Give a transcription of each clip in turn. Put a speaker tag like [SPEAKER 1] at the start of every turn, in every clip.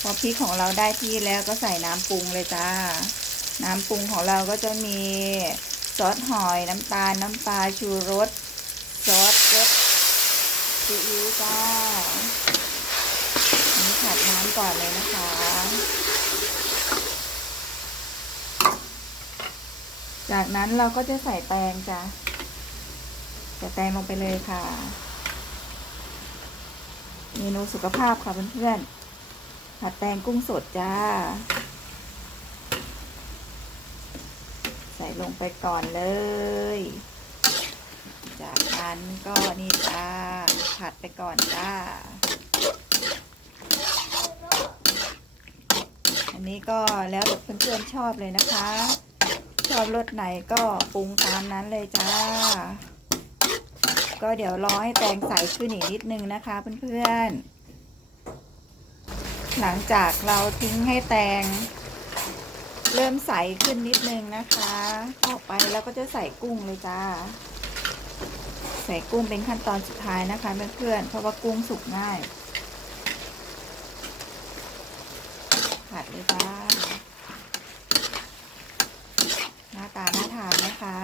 [SPEAKER 1] พอพริกของเราได้ที่แล้วก็ใส่น้ำปรุงเลยจ้า น้ำปรุงของเราก็จะมีซอสหอยน้ำตาลน้ำปลาชูรสซอสรสซีอิ๊วจ้าอันนี้ผัดน้ำก่อนเลยนะคะจากนั้นเราก็จะใส่แตงจ้ะใส่แตงลงไปเลยค่ะ เมนูสุขภาพค่ะเพื่อนๆ ผัดแตงกุ้งสดจ้า ใส่ลงไปก่อนเลย จากนั้นก็นี่จ้า ผัดไปก่อนจ้า อันนี้ก็แล้วแต่เพื่อนๆชอบเลยนะคะ ชอบรสไหนก็ปรุงตามนั้นเลยจ้า ก็เดี๋ยวรอให้แตงใสขึ้นอีกนิดนึงนะคะเพื่อนๆ หลังจากเราทิ้งให้แตง เริ่มใสขึ้นนิดนึงนะคะต่อไปเราก็จะใส่กุ้งเลยจ้า ใส่กุ้งเป็นขั้นตอนสุดท้ายนะคะเพื่อนๆเพราะว่ากุ้งสุกง่าย ผัดเลยจ้า หน้าตาน่าทานนะคะ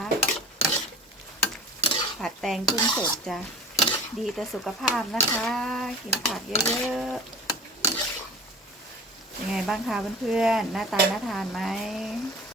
[SPEAKER 1] ผัดแตงกุ้งสดจ้ะดีต่อสุขภาพนะคะ กินผักเยอะๆ บ้างคะเพื่อนๆ หน้าตาน่าทานไหม